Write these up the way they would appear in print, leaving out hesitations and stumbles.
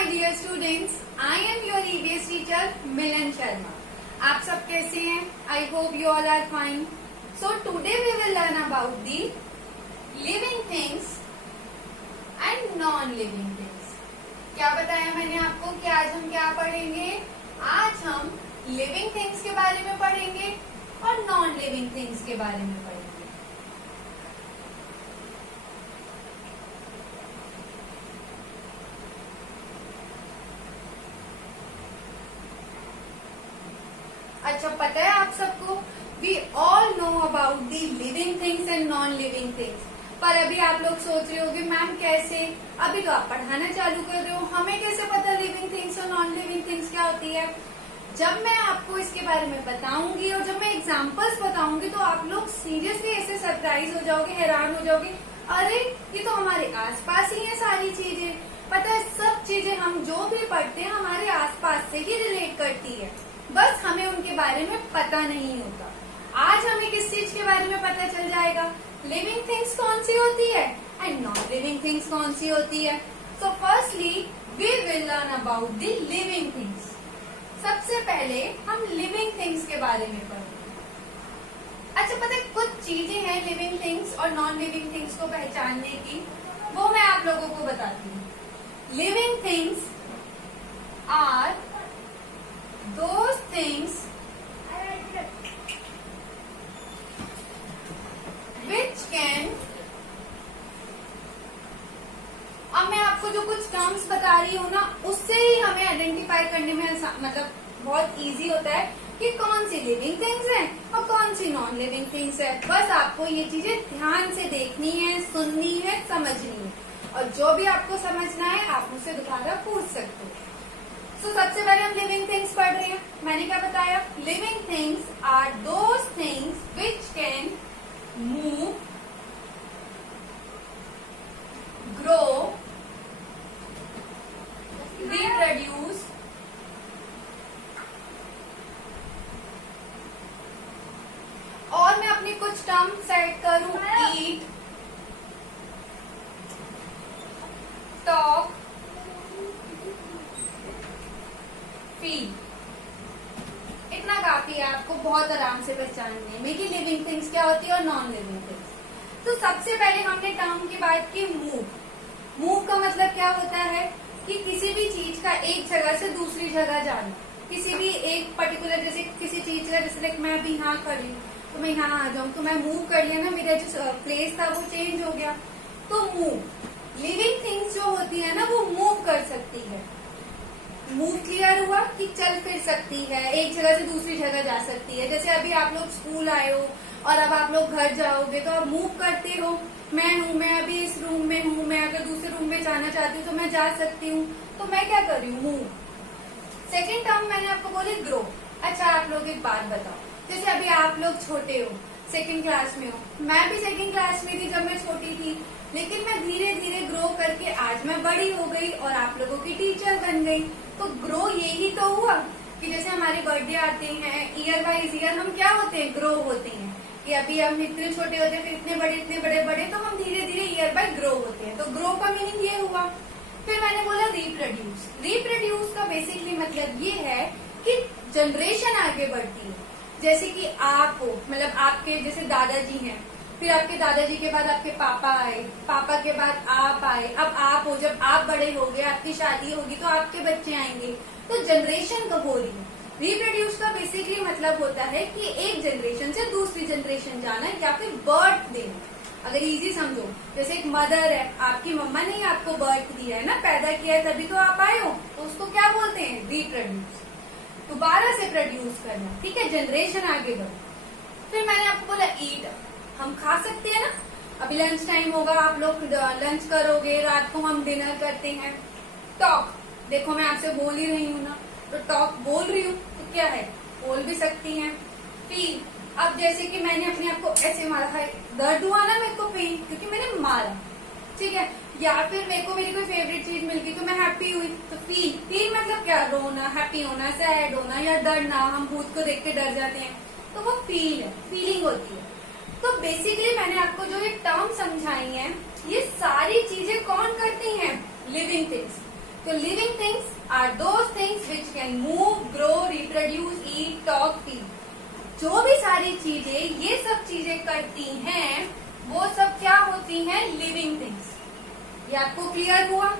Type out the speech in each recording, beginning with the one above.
my dear students, I am your EVS teacher Milan Sharma. आप सब कैसे हैं? I hope you all are fine. So today we will learn about the living things and non-living things. क्या बताया मैंने आपको कि आज हम क्या पढ़ेंगे? आज हम living things के बारे में पढ़ेंगे और non-living things के बारे में पढ़ेंगे. अच्छा, पता है आप सबको we all know about the living things and non living things. पर अभी आप लोग सोच रहे होगे मैम कैसे, अभी तो आप पढ़ाना चालू कर रहे हो, हमें कैसे पता लिविंग थिंग्स और नॉन लिविंग थिंग्स क्या होती है. जब मैं आपको इसके बारे में बताऊंगी और जब मैं एग्जाम्पल्स बताऊंगी तो आप लोग सीरियसली ऐसे सरप्राइज हो जाओगे, हैरान हो जाओगे, अरे ये तो हमारे आसपास ही है सारी चीजें. पता है सब चीजें हम जो भी पढ़ते हैं हमारे आसपास से ही रिलेट करती है, बस हमें उनके बारे में पता नहीं होता. आज हमें किस चीज के बारे में पता चल जाएगा, लिविंग थिंग्स कौन सी होती है एंड नॉन लिविंग थिंग्स कौन सी होती है. So firstly we will learn about the living things. सबसे पहले हम लिविंग थिंग्स के बारे में पढ़ेंगे. अच्छा, पता है कुछ चीजें हैं लिविंग थिंग्स और नॉन लिविंग थिंग्स को पहचानने की, वो मैं आप लोगों को बताती हूँ. Living things are those things which can, अब मैं आपको जो कुछ टर्म्स बता रही हूँ ना उससे ही हमें आइडेंटिफाई करने में मतलब बहुत इजी होता है कि कौन सी लिविंग थिंग्स है और कौन सी नॉन लिविंग थिंग्स है. बस आपको ये चीजें ध्यान से देखनी है, सुननी है, समझनी है, और जो भी आपको समझना है आप मुझसे दोबारा पूछ सकते हो. तो सबसे पहले हम लिविंग थिंग्स पढ़ रहे हैं. मैंने क्या बताया, living things are those things which can move, grow, reproduce, और मैं अपनी कुछ टर्म सेट करूं, ईट, टॉक, फीड. इतना काफी है आपको बहुत आराम से पहचानने में कि लिविंग थिंग्स क्या होती है और नॉन लिविंग थिंग्स. तो सबसे पहले हमने टर्म की बात की मूव. मूव का मतलब क्या होता है कि किसी भी चीज का एक जगह से दूसरी जगह जाना, किसी भी एक पर्टिकुलर, जैसे किसी चीज का, जैसे लाइक मैं अभी यहाँ खड़ी हूँ तो मैं यहाँ आ जाऊँ तो मैं मूव कर लिया ना, मेरा जो प्लेस था वो चेंज हो गया. तो मूव, लिविंग थिंग्स जो होती है ना वो मूव कर सकती है. मूव क्लियर हुआ कि चल फिर सकती है, एक जगह से दूसरी जगह जा सकती है. जैसे अभी आप लोग स्कूल आए हो और अब आप लोग घर जाओगे तो आप मूव करते हो. मैं अभी इस रूम में हूँ, मैं अगर दूसरे रूम में जाना चाहती हूँ तो मैं जा सकती हूँ. तो मैं क्या कर रही हूँ, मूव. सेकेंड टर्म मैंने आपको बोली ग्रो. अच्छा, आप लोग एक बात बताओ, जैसे अभी आप लोग छोटे हो, सेकेंड क्लास में हो, मैं भी सेकेंड क्लास में थी जब मैं छोटी थी, लेकिन मैं धीरे धीरे ग्रो करके आज मैं बड़ी हो गई और आप लोगों की टीचर बन गई. तो ग्रो यही तो हुआ कि जैसे हमारे बर्थडे आते हैं, ईयर वाइज ईयर हम क्या होते हैं, ग्रो होते हैं. कि अभी हम इतने छोटे होते हैं, फिर इतने बड़े बड़े, तो हम धीरे धीरे ईयर बाय ग्रो होते हैं. तो ग्रो का मीनिंग ये हुआ. फिर मैंने बोला रिप्रोड्यूस. रिप्रोड्यूस का बेसिकली मतलब ये है कि जनरेशन आगे बढ़ती है. जैसे कि आप हो, मतलब आपके जैसे दादाजी हैं, फिर आपके दादाजी के बाद आपके पापा आए, पापा के बाद आप आए, अब आप हो, जब आप बड़े हो गए, आपकी शादी होगी तो आपके बच्चे आएंगे. तो जनरेशन कब हो रही है. रिप्रोड्यूस का बेसिकली मतलब होता है कि एक जनरेशन से दूसरी जनरेशन जाना या फिर बर्थ देना. अगर इजी समझो, जैसे एक मदर है, आपकी मम्मा ने आपको बर्थ दिया है ना, पैदा किया है तभी तो आप आए हो, तो उसको क्या बोलते हैं, रिप्रोड्यूस. दोबारा से प्रोड्यूस करना, ठीक है, जनरेशन आगे बढ़. फिर मैंने आपको बोला ईट. हम खा सकते हैं ना, अभी लंच टाइम होगा, आप लोग लंच करोगे, रात को हम डिनर करते हैं. टॉक, देखो मैं आपसे बोल ही रही हूँ ना, तो टॉक बोल रही हूँ तो क्या है, बोल भी सकती हैं. फील, अब जैसे कि मैंने अपने आप को ऐसे मारा है, दर्द हुआ ना मेरे को, पेन, क्योंकि मैंने मारा, ठीक है. या फिर मेरे को मेरी कोई फेवरेट चीज मिल गई तो मैं हैप्पी हुई, तो फील. फील मतलब क्या, रोना, हैप्पी होना, सैड होना या डरना. हम भूत को देख के डर जाते हैं तो वो फील है, फीलिंग होती है. तो बेसिकली मैंने आपको जो ये टर्म समझाई है, ये सारी चीजें कौन करती हैं, लिविंग थिंग्स. तो living things are those things which can move, grow, reproduce, eat, talk, feed. जो भी सारी चीजें ये सब चीजें करती हैं वो सब क्या होती हैं? Living things. ये आपको क्लियर हुआ?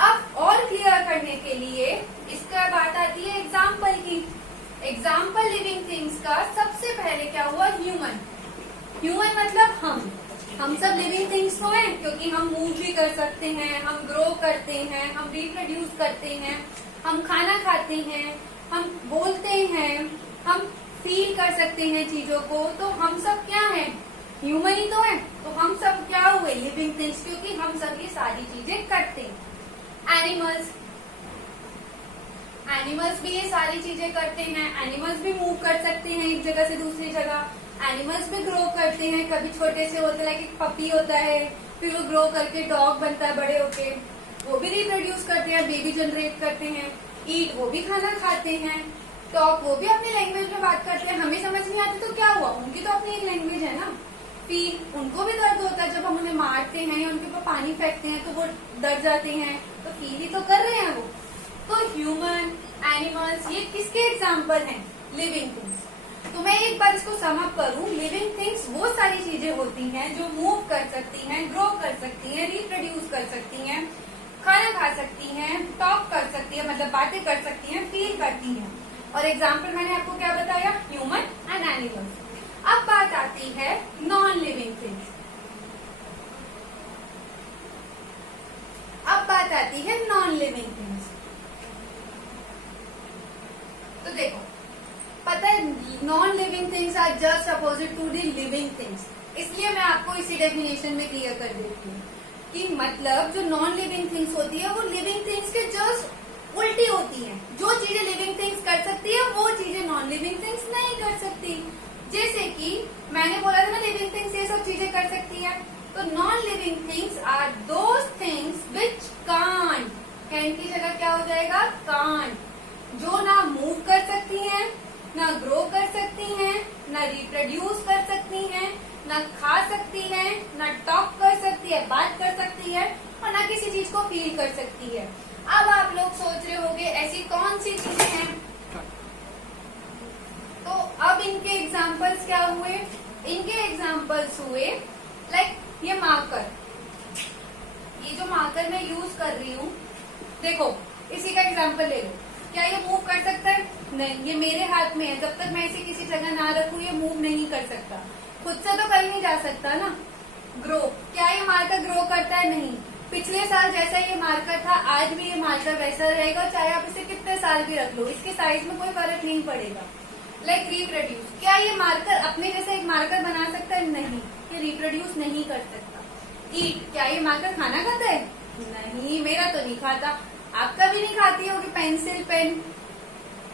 अब और क्लियर करने के लिए इसका बात आती है एग्जाम्पल की। एग्जाम्पल लिविंग थिंग्स का सबसे पहले क्या हुआ? ह्यूमन। ह्यूमन मतलब हम सब लिविंग थिंग्स तो हैं, क्योंकि हम मूव भी कर सकते हैं, हम ग्रो करते हैं, हम रिप्रोड्यूस करते हैं, हम खाना खाते हैं, हम बोलते हैं, हम फील कर सकते हैं चीजों को। तो हम सब क्या हैं? ह्यूमन ही तो है। तो हम सब क्या हुए? लिविंग थिंग्स, क्योंकि हम सब ये सारी चीजें करते हैं। एनिमल्स भी ये सारी चीजें करते हैं। एनिमल्स भी मूव कर सकते हैं एक जगह से दूसरी जगह। एनिमल्स भी ग्रो करते हैं, कभी छोटे से होते हैं, एक पपी होता है, फिर वो ग्रो करके डॉग बनता है बड़े होके, वो भी रिप्रोड्यूस करते हैं, बेबी जनरेट करते हैं। ईट, वो भी खाना खाते हैं। टॉक, वो भी अपनी लैंग्वेज में बात करते हैं, हमें समझ नहीं आती तो क्या हुआ, उनकी तो अपनी एक लैंग्वेज है ना। फील, उनको भी दर्द होता है जब हम उन्हें मारते हैं या उनके ऊपर पानी फेंकते हैं तो वो डर जाते हैं, तो फील ही तो कर रहे हैं वो। तो ह्यूमन, एनिमल्स, ये किसके एग्जाम्पल हैं? Living things. तो मैं एक बार इसको सम अप करूं, लिविंग थिंग्स वो सारी चीजें होती हैं जो मूव कर सकती हैं, ग्रो कर सकती हैं, रिप्रोड्यूस कर सकती हैं, खाना खा सकती हैं, टॉक कर सकती है, मतलब बातें कर सकती हैं, फील करती हैं। और एग्जाम्पल मैंने आपको क्या बताया? Human and animals. अब बात आती है नॉन लिविंग थिंग्स। अब बात आती है नॉन लिविंग थिंग्स। तो देखो, पता है non living things are just opposite to the living things, इसलिए मैं आपको इसी डेफिनेशन में क्लियर कर देती हूँ कि मतलब जो नॉन लिविंग थिंग्स होती है वो लिविंग थिंग्स के जस्ट उल्टी होती है। जो चीजें लिविंग थिंग्स कर सकती है वो चीजें नॉन लिविंग थिंग्स नहीं कर सकती। जैसे कि मैंने बोला था ना, लिविंग थिंग्स ये सब चीजें कर सकती है। तो non living things are those things which can't, can की जगह क्या हो जाएगा? कांट। जो ना मूव कर सकती हैं, ना ग्रो कर सकती हैं, ना रिप्रोड्यूस कर सकती हैं, ना खा सकती हैं, ना टॉक कर सकती है, बात कर सकती है, और ना किसी चीज को फील कर सकती है। अब आप लोग सोच रहे होंगे ऐसी कौन सी चीजें हैं? तो अब इनके एग्जाम्पल्स क्या हुए? इनके एग्जाम्पल्स हुए लाइक ये मार्कर। ये जो मार्कर मैं यूज कर रही हूँ, देखो इसी का एग्जाम्पल ले लो। क्या ये मूव कर सकता है? नहीं, ये मेरे हाथ में है। जब तक मैं इसे किसी जगह ना रखूं ये मूव नहीं कर सकता। खुद से तो कहीं नहीं जा सकता ना। ग्रो, क्या ये मार्कर ग्रो करता है? नहीं। पिछले साल जैसा ये मार्कर था आज भी ये मार्कर वैसा रहेगा, चाहे आप इसे कितने साल भी रख लो, इसके साइज में कोई फर्क नहीं पड़ेगा। लाइक रिप्रोड्यूस, क्या ये मार्कर अपने जैसा एक मार्कर बना सकता है? नहीं, ये रिप्रोड्यूस नहीं कर सकता। ईट, क्या ये मार्कर खाना खाता है? नहीं, मेरा तो नहीं खाता, आपका भी नहीं खाती होगी पेंसिल, पेन।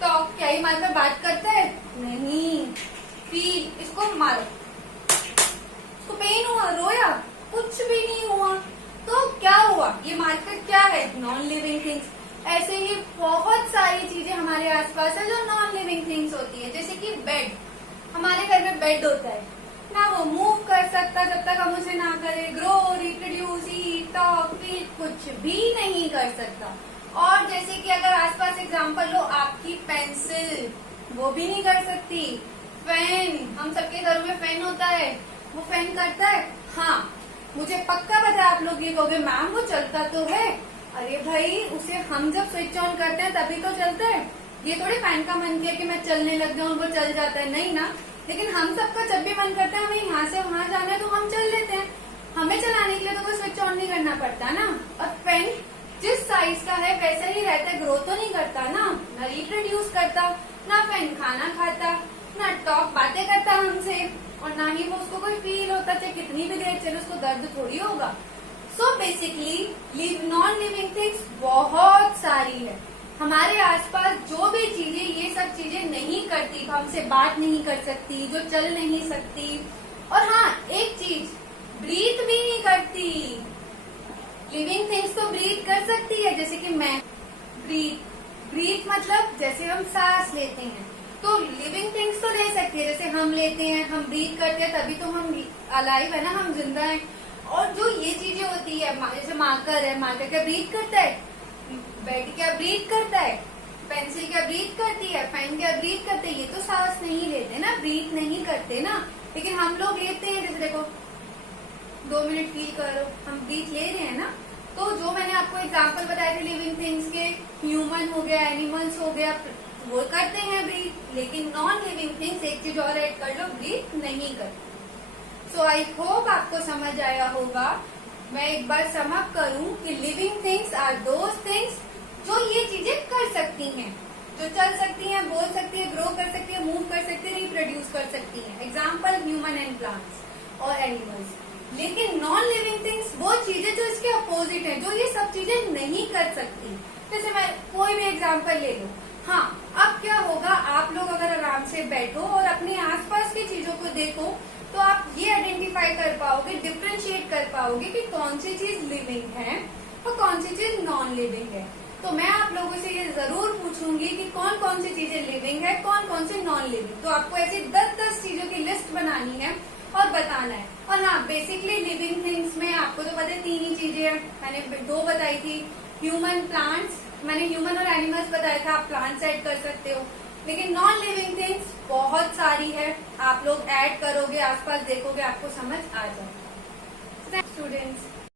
टॉक, क्या ये मार्कर बात करता है? नहीं। फील, इसको मारो, इसको पेन हुआ, रोया, कुछ भी नहीं हुआ। तो क्या हुआ? ये मार्कर क्या है? Non living things. ऐसे ही बहुत सारी चीजें हमारे आसपास है जो नॉन लिविंग थिंग्स होती है। जैसे कि बेड, हमारे घर में बेड होता है ना, वो मूव कर सकता जब तक हम उसे ना करें, grow, reproduce, eat, talk, feel, कुछ भी नहीं कर सकता। और जैसे कि अगर आसपास एग्जांपल लो, आपकी पेंसिल, वो भी नहीं कर सकती। फैन, हम सबके घरों में फैन होता है, वो फैन करता है? हाँ, मुझे पक्का पता है आप लोग ये कहोगे मैम वो चलता तो है। अरे भाई, उसे हम जब स्विच ऑन करते हैं तभी तो चलता है। ये थोड़ी फैन का मन किया कि मैं चलने लग जाऊं वो चल जाता है, नहीं ना। लेकिन हम सबका जब भी मन करता है हमें यहाँ से वहां जाना है तो हम चल लेते हैं। हमें चलाने के लिए तो कोई स्विच ऑन नहीं करना पड़ता ना। और फैन जिस साइज का है वैसा ही रहता है, ग्रो तो नहीं करता ना रिप्रोड्यूस करता, ना फैन खाना खाता, ना टॉक बातें करता हमसे, और ना ही वो उसको कोई फील होता, चाहे कितनी भी देर चले उसको दर्द थोड़ी होगा। So basically non living things बहुत सारी है हमारे आसपास। जो भी चीजें ये सब चीजें नहीं करती, हमसे बात नहीं कर सकती, जो चल नहीं सकती, और हाँ एक चीज, ब्रीथ भी नहीं करती। लिविंग थिंग्स तो ब्रीथ कर सकती है, जैसे कि मैं ब्रीथ मतलब जैसे हम सांस लेते हैं, तो लिविंग थिंग्स तो ले सकती है, जैसे हम लेते हैं, हम ब्रीथ करते हैं, तभी तो हम अलाइव है ना, हम जिंदा हैं। और जो ये चीजें होती है, जैसे मार्कर है, मार्कर क्या ब्रीथ करता है? बेड क्या ब्रीथ करता है, पेंसिल क्या ब्रीथ करती है, पेन क्या ब्रीथ करते हैं, ये तो सांस नहीं लेते ना, ब्रीथ नहीं करते ना। लेकिन हम लोग लेते हैं, जैसे देखो 2 मिनट फील करो, हम ब्रीथ ले रहे हैं ना। तो जो मैंने आपको एग्जांपल बताए थे लिविंग थिंग्स के, ह्यूमन हो गया, एनिमल्स हो गया, वो करते हैं ब्रीथ। लेकिन नॉन लिविंग थिंग्स, एक चीज और ऐड कर लो, ब्रीथ नहीं करते। सो आई होप आपको समझ आया होगा। मैं एक बार सम अप करूं कि living things are those things जो ये चीजें कर सकती हैं, जो चल सकती हैं, बोल सकती है, ग्रो कर सकती है, मूव कर सकती है, रिप्रोड्यूस कर सकती हैं। एग्जाम्पल ह्यूमन एंड प्लांट्स और एनिमल्स। लेकिन नॉन लिविंग थिंग्स वो चीजें जो इसके अपोजिट है, जो ये सब चीजें नहीं कर सकती। जैसे मैं कोई भी एग्जाम्पल ले लूं। हाँ, अब क्या होगा, आप लोग अगर आराम से बैठो और अपने आसपास की चीजों को देखो तो आप ये आइडेंटिफाई कर पाओगे, डिफ्रेंशिएट कर पाओगे कि कौन सी चीज लिविंग है और कौन सी चीज नॉन लिविंग है। तो मैं आप लोगों से ये जरूर पूछूंगी कि कौन कौन सी चीजें लिविंग है, कौन कौन सी नॉन लिविंग। तो आपको ऐसी 10-10 चीजों की लिस्ट बनानी है और बताना है। और हाँ, बेसिकली लिविंग थिंग्स में आपको तो पता है 3 ही चीजें हैं, मैंने 2 बताई थी, ह्यूमन, प्लांट्स। मैंने ह्यूमन और एनिमल्स बताया था, आप प्लांट्स ऐड कर सकते हो। लेकिन नॉन लिविंग थिंग्स बहुत सारी है, आप लोग ऐड करोगे, आसपास देखोगे, आपको समझ आ जाएगा। स्टूडेंट्स,